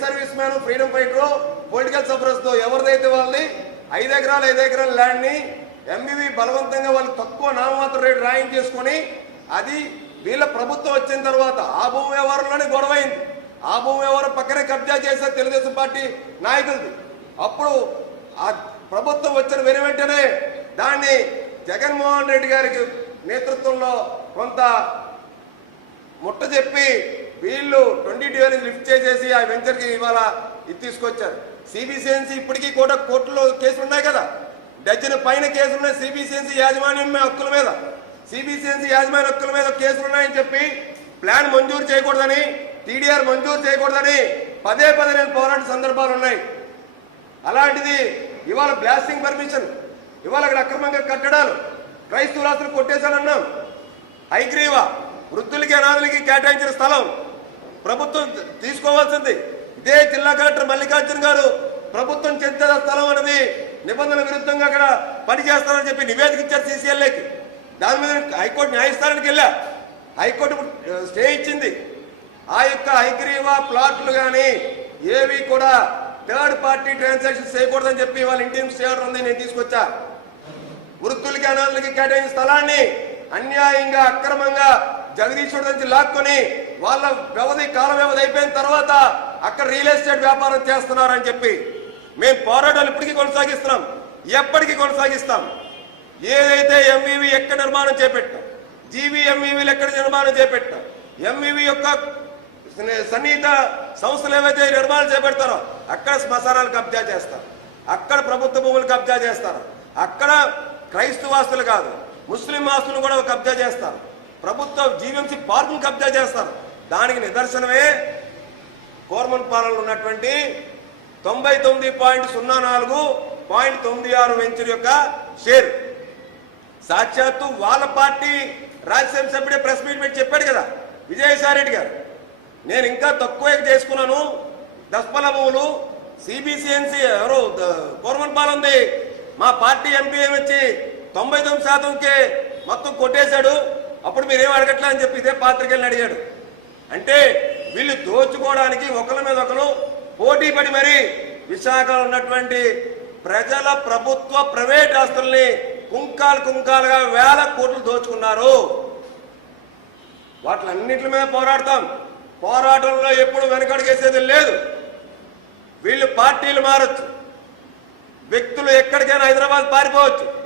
Ex service man freedom fighter political సఫరస్తో ఎవరిదైతే వాళ్ళని ఐదు ఎకరాలు ఐదు ఎకరాల ల్యాండ్ని ఎంబీవీ బలవంతంగా వాళ్ళు తక్కువ నామమాత్ర రేటు రాయింగ్ చేసుకొని అది వీళ్ళ ప్రభుత్వం వచ్చిన తర్వాత ఆ భూమి వ్యవహారంలోనే గొడవ అయింది ఆ భూమి వ్యవహారం పక్కనే కబ్జా చేసే తెలుగుదేశం పార్టీ నాయకులది. అప్పుడు ఆ ప్రభుత్వం వచ్చిన వెను వెంటనే దాన్ని జగన్మోహన్ రెడ్డి గారికి నేతృత్వంలో కొంత ముట్ట చెప్పి వీళ్ళు ట్వంటీ టూ లిఫ్ట్ చేసేసి ఆ వెంచర్కి ఇవాళ ఇది తీసుకొచ్చారు. సిబిసిఎన్సి ఇప్పటికీ కూడా కోర్టులో కేసులు ఉన్నాయి కదా. డజన్ పైన కేసులున్నాయి ఉన్నాయి యాజమాన్యం హక్కుల మీద. సిబిసిఎన్సి యాజమాన్య హక్కుల మీద కేసులు ఉన్నాయని చెప్పి ప్లాన్ మంజూరు చేయకూడదని టీడీఆర్ మంజూరు చేయకూడదని పదే పదే నేను పోరాట సందర్భాలు ఉన్నాయి. అలాంటిది ఇవాళ బ్లాస్టింగ్ పర్మిషన్ ఇవాళ అక్కడ అక్రమంగా కట్టడాలు క్రైస్తవులాస్తులు కొట్టేశానన్నాం. హైగ్రీవ వృద్ధులకి అనాథులకి కేటాయించిన స్థలం ప్రభుత్వం తీసుకోవాల్సింది. ఇదే జిల్లా కలెక్టర్ మల్లికార్జున గారు ప్రభుత్వం చెందిన స్థలం అనేది నిబంధనల విరుద్ధంగా అక్కడ పనిచేస్తారని చెప్పి నివేదిక ఇచ్చారు సీసీఎల్ఏకి. దాని మీద హైకోర్టు న్యాయస్థానానికి వెళ్ళా. హైకోర్టు స్టే ఇచ్చింది. ఆ యొక్క హైగ్రీవ ప్లాట్లు కానీ ఏవి కూడా థర్డ్ పార్టీ ట్రాన్సాక్షన్ చేయకూడదని చెప్పి వాళ్ళ ఇంటి స్టే ఆర్డర్ ఉంది నేను తీసుకొచ్చా. వృత్తులకి అనాథులకి కేటాయించిన స్థలాన్ని అన్యాయంగా అక్రమంగా జగదీశ్వరుడు నుంచి లాక్కొని వాళ్ళ వ్యవధి కాల వ్యవధి అయిపోయిన తర్వాత అక్కడ రియల్ ఎస్టేట్ వ్యాపారం చేస్తున్నారని చెప్పి మేము పోరాటాలు ఇప్పటికీ కొనసాగిస్తున్నాం. ఎప్పటికీ కొనసాగిస్తాం. ఏదైతే ఎంవివి ఎక్కడ నిర్మాణం చేపెట్టాం జీవీ ఎంవీవీలు ఎక్కడ నిర్మాణం చేపెట్టాం ఎంవివి యొక్క సన్నిహిత సంస్థలు ఏవైతే నిర్మాణం చేపెడతారో అక్కడ శ్మశానాలు కబ్జా చేస్తారు. అక్కడ ప్రభుత్వ భూములు కబ్జా చేస్తారు. అక్కడ క్రైస్తవాస్తులు కాదు ముస్లిం ఆస్తులు కూడా కబ్జా చేస్తారు. ప్రభుత్వ జీవీఎంసీ పార్కులు కబ్జా చేస్తారు. దానికి నిదర్శనమే కోర్మన్ పాలనలో ఉన్నటువంటి తొంభై తొమ్మిది పాయింట్ సున్నా నాలుగు పాయింట్ తొమ్మిది ఆరు వెంచర్ యొక్క షేర్. సాక్షాత్తు వాళ్ళ పార్టీ రాజ్యసభ సభ్యుడే ప్రెస్ మీట్ పెట్టి చెప్పాడు కదా విజయసాయి రెడ్డి గారు. నేను ఇంకా తక్కువే చేసుకున్నాను. దస్పల భూములు సిబిసిఎన్సి ఎవరు కోర్మన్ పాలంది మా పార్టీ ఎంపీ వచ్చి తొంభై తొమ్మిది శాతంకే మొత్తం కొట్టేశాడు. అప్పుడు మీరేం అడగట్లే అని చెప్పి ఇదే పాత్రికల్ని అడిగాడు. అంటే వీళ్ళు దోచుకోవడానికి ఒకరి మీద ఒకరు పోటీ పడి మరి విశాఖలో ఉన్నటువంటి ప్రజల ప్రభుత్వ ప్రైవేట్ ఆస్తుల్ని కుంకాలు కుంకాలుగా వేల కోట్లు దోచుకున్నారు. వాటిలన్నింటి మీద పోరాడతాం. పోరాటంలో ఎప్పుడు వెనకడుగేసేది లేదు. వీళ్ళు పార్టీలు మారచ్చు. వ్యక్తులు ఎక్కడికైనా హైదరాబాద్ పారిపోవచ్చు.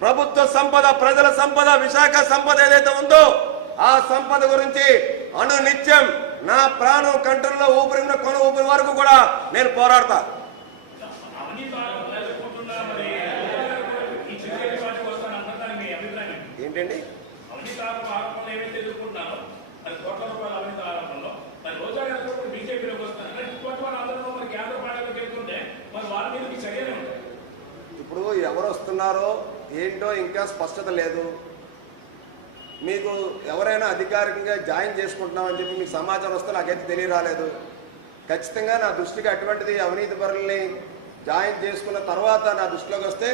ప్రభుత్వ సంపద ప్రజల సంపద విశాఖ సంపద ఏదైతే ఉందో ఆ సంపద గురించి అను నిత్యం నా ప్రాణం కంఠంలో ఊపిరిన కొన ఊపిరి వరకు కూడా నేను పోరాడతా. ఏంటండి? కోట్ల ఇప్పుడు ఎవరు వస్తున్నారో ఏంటో ఇంకా స్పష్టత లేదు. మీకు ఎవరైనా అధికారికంగా జాయిన్ చేసుకుంటున్నామని చెప్పి మీకు సమాచారం వస్తే నాకైతే తెలియరాలేదు. ఖచ్చితంగా నా దృష్టికి అటువంటిది అవినీతి పరుల్ని జాయిన్ చేసుకున్న తర్వాత నా దృష్టిలోకి వస్తే